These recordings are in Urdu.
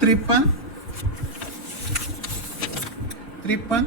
53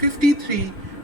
53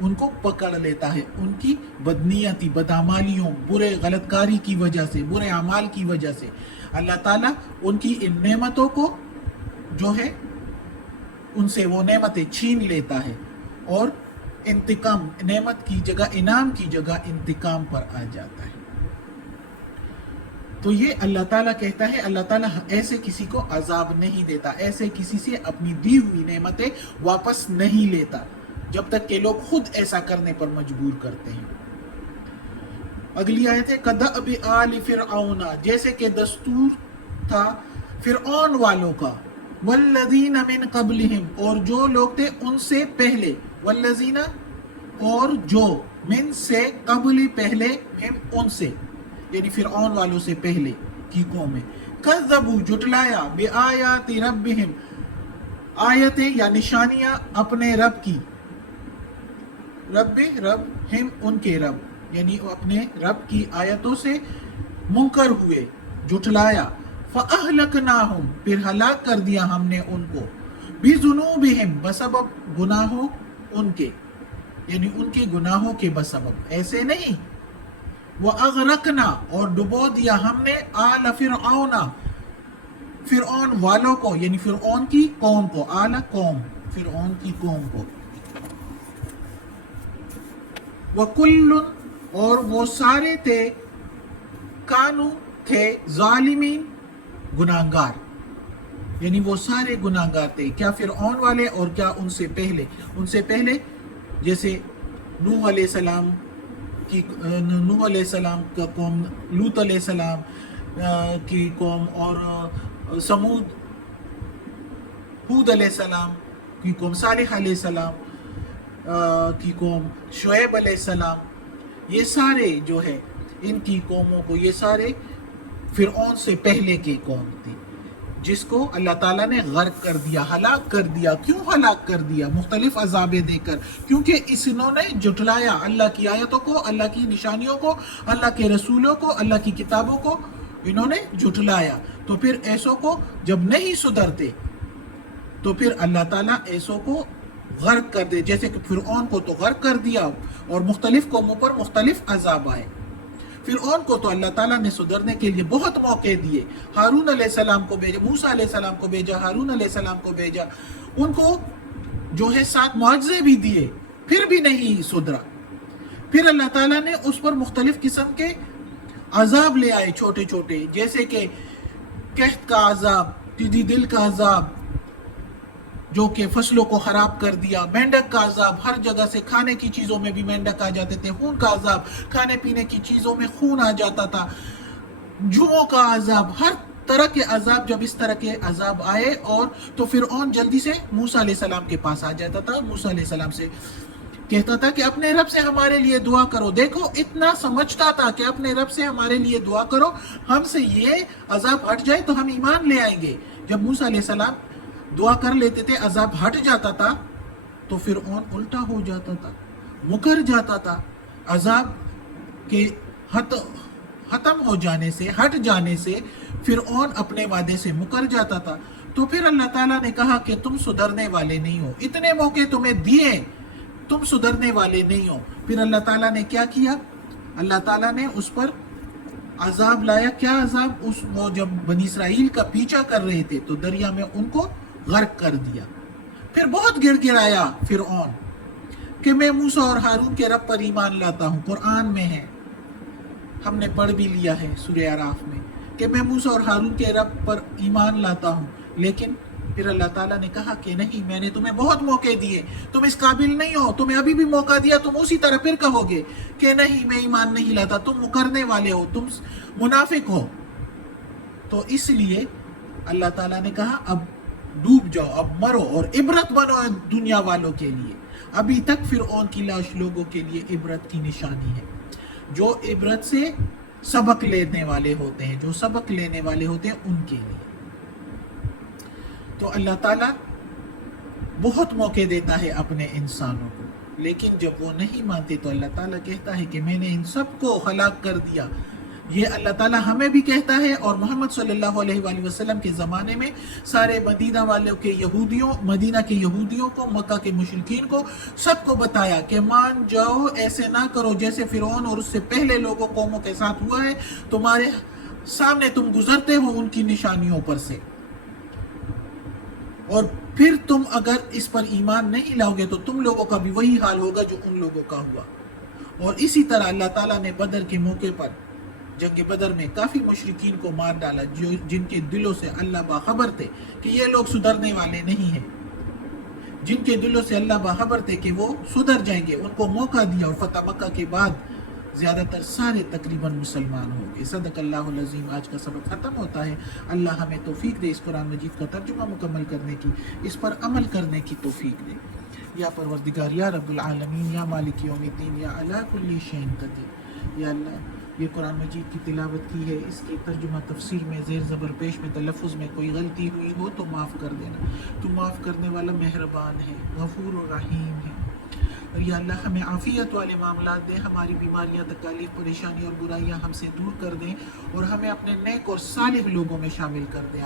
ان کو پکڑ لیتا ہے ان کی بدنیتی، بدعمالیوں، برے غلط کاری کی وجہ سے، برے اعمال کی وجہ سے اللہ تعالیٰ ان کی ان نعمتوں کو جو ہے ان سے وہ نعمتیں چھین لیتا ہے اور انتقام، نعمت کی جگہ، انعام کی جگہ انتقام پر آ جاتا ہے۔ تو یہ اللہ تعالیٰ کہتا ہے، اللہ تعالیٰ ایسے کسی کو عذاب نہیں دیتا، ایسے کسی سے اپنی دی ہوئی نعمتیں واپس نہیں لیتا جب تک کہ لوگ خود ایسا کرنے پر مجبور کرتے ہیں۔ اگلی آیت ہے کدأب آل فرعون، جیسے کہ دستور تھا فرعون والوں کا، والذین من قبلہم، اور جو لوگ تھے ان سے پہلے، والذین اور جو، من سے، قبل پہلے، ہم ان سے یعنی فرعون والوں سے پہلے کی قومیں، کذبوا جٹلایا، بآیات ربہم، آیتیں یا نشانیاں اپنے رب کی، رب ہم ان کے رب، یعنی اپنے رب کی آیتوں سے منکر ہوئے، جٹلایا، فَأَهْلَكْنَاهُمْ، پھر ہلاک کر دیا ہم نے ان کو، بِذُنُوبِهِمْ، بسبب گناہوں ان کے، یعنی ان کے گناہوں کے بسبب، ایسے نہیں، وَأَغْرَقْنَا، اور ڈبو دیا ہم نے، آل فرعون، فرعون والوں کو، یعنی فرعون کی قوم کو، آل قوم، فرعون کی قوم کو، وَكُلٌّ، اور وہ سارے تھے، کانو تھے، ظالمین، گناہگار، یعنی وہ سارے گناہگار تھے، کیا فرعون والے اور کیا ان سے پہلے، ان سے پہلے جیسے نوح علیہ السلام کی، نوح علیہ السلام کا قوم، لوط علیہ السلام کی قوم، اور سمود، ہود علیہ السلام کی قوم، صالح علیہ السلام کی قوم، شعیب علیہ السلام، یہ سارے جو ہے ان کی قوموں کو، یہ سارے فرعون سے پہلے کی قوم تھی جس کو اللہ تعالیٰ نے غرق کر دیا، ہلاک کر دیا۔ کیوں ہلاک کر دیا؟ مختلف عذابیں دے کر، کیونکہ انہوں نے جھٹلایا اللہ کی آیتوں کو، اللہ کی نشانیوں کو، اللہ کے رسولوں کو، اللہ کی کتابوں کو انہوں نے جھٹلایا۔ تو پھر ایسوں کو جب نہیں سدھرتے تو پھر اللہ تعالیٰ ایسوں کو غرق کر دے، جیسے کہ فرعون کو تو غرق کر دیا اور مختلف قوموں پر مختلف عذاب آئے۔ فرعون کو تو اللہ تعالیٰ نے سدھرنے کے لیے بہت موقع دیے، ہارون علیہ السلام کو بھیجا، موسیٰ علیہ السلام کو بھیجا، ہارون علیہ السلام کو بھیجا، ان کو جو ہے 7 معجزے بھی دیے، پھر بھی نہیں سدھرا۔ پھر اللہ تعالیٰ نے اس پر مختلف قسم کے عذاب لے آئے، چھوٹے چھوٹے، جیسے کہ قحط کا عذاب، ٹڈی دل کا عذاب جو کہ فصلوں کو خراب کر دیا، مینڈک کا عذاب، ہر جگہ سے کھانے کی چیزوں میں بھی مینڈک آ جاتے تھے، خون کا عذاب، کھانے پینے کی چیزوں میں خون آ جاتا تھا، جوؤں کا عذاب، ہر طرح کے عذاب۔ جب اس طرح کے عذاب آئے اور تو فرعون جلدی سے موسیٰ علیہ السلام کے پاس آ جاتا تھا، موسیٰ علیہ السلام سے کہتا تھا کہ اپنے رب سے ہمارے لیے دعا کرو۔ دیکھو اتنا سمجھتا تھا کہ اپنے رب سے ہمارے لیے دعا کرو، ہم سے یہ عذاب ہٹ جائے تو ہم ایمان لے آئیں گے۔ جب موسیٰ علیہ السلام دعا کر لیتے تھے، عذاب ہٹ جاتا تھا، تو فرعون الٹا ہو جاتا تھا، مکر جاتا تھا، عذاب کے ختم ہو جانے سے، ہٹ جانے سے فرعون اپنے وعدے سے مکر جاتا تھا۔ تو پھر اللہ تعالیٰ نے کہا کہ تم سدھرنے والے نہیں ہو، اتنے موقع تمہیں دیے، تم سدھرنے والے نہیں ہو۔ پھر اللہ تعالیٰ نے کیا کیا؟ اللہ تعالیٰ نے اس پر عذاب لایا۔ کیا عذاب؟ وہ جب بنی اسرائیل کا پیچھا کر رہے تھے تو دریا میں ان کو غرق کر دیا۔ پھر بہت گر گرایا فرعون کہ میں موسیٰ اور ہارون کے رب پر ایمان لاتا ہوں، قرآن میں ہے، ہم نے پڑھ بھی لیا ہے سورہ اعراف میں کہ میں موسیٰ اور ہارون کے رب پر ایمان لاتا ہوں، لیکن پھر اللہ تعالیٰ نے کہا کہ نہیں، میں نے تمہیں بہت موقع دیے، تم اس قابل نہیں ہو، تمہیں ابھی بھی موقع دیا، تم اسی طرح پھر کہو گے کہ نہیں میں ایمان نہیں لاتا، تم مکرنے والے ہو، تم منافق ہو۔ تو اس لیے اللہ تعالیٰ نے کہا اب ڈوب جاؤ، اب مرو اور عبرت بنو دنیا والوں کے لیے۔ ابھی تک فرعون کی لاش لوگوں کے لیے عبرت کی نشانی ہے، جو عبرت سے سبق لینے والے ہوتے ہیں، جو سبق لینے والے ہوتے ہیں ان کے لیے۔ تو اللہ تعالیٰ بہت موقع دیتا ہے اپنے انسانوں کو، لیکن جب وہ نہیں مانتے تو اللہ تعالیٰ کہتا ہے کہ میں نے ان سب کو ہلاک کر دیا، یہ اللہ تعالیٰ ہمیں بھی کہتا ہے، اور محمد صلی اللہ علیہ وآلہ وسلم کے زمانے میں سارے مدینہ والوں کے یہودیوں، مدینہ کے یہودیوں کو، مکہ کے مشرکین کو، سب کو بتایا کہ مان جاؤ، ایسے نہ کرو جیسے فرعون اور اس سے پہلے لوگوں قوموں کے ساتھ ہوا ہے، تمہارے سامنے تم گزرتے ہو ان کی نشانیوں پر سے، اور پھر تم اگر اس پر ایمان نہیں لاؤ گے تو تم لوگوں کا بھی وہی حال ہوگا جو ان لوگوں کا ہوا۔ اور اسی طرح اللہ تعالیٰ نے بدر کے موقع پر، جنگ بدر میں کافی مشرکین کو مار ڈالا، جن کے دلوں سے اللہ باخبر تھے کہ یہ لوگ سدھرنے والے نہیں ہیں، جن کے دلوں سے اللہ باخبر تھے کہ وہ سدھر جائیں گے، ان کو موقع دیا، اور فتح مکہ کے بعد زیادہ تر سارے تقریباً مسلمان ہو گئے۔ صدق اللہ العظیم۔ آج کا سبق ختم ہوتا ہے۔ اللہ ہمیں توفیق دے اس قرآن مجید کا ترجمہ مکمل کرنے کی، اس پر عمل کرنے کی توفیق دے۔ یا پروردگار، یا رب العالمین، یا مالک یوم الدین، یا علی کل شیء قدیر، یا اللہ یہ قرآن مجید کی تلاوت کی ہے، اس کی ترجمہ تفسیر میں، زیر زبر پیش میں، تلفظ میں کوئی غلطی ہوئی ہو تو معاف کر دینا۔ تو معاف کرنے والا مہربان ہے، غفور و رحیم ہے۔ اور یا اللہ ہمیں عافیت والے معاملات دے، ہماری بیماریاں، تکالیف، پریشانی اور برائیاں ہم سے دور کر دیں، اور ہمیں اپنے نیک اور صالح لوگوں میں شامل کر دیں۔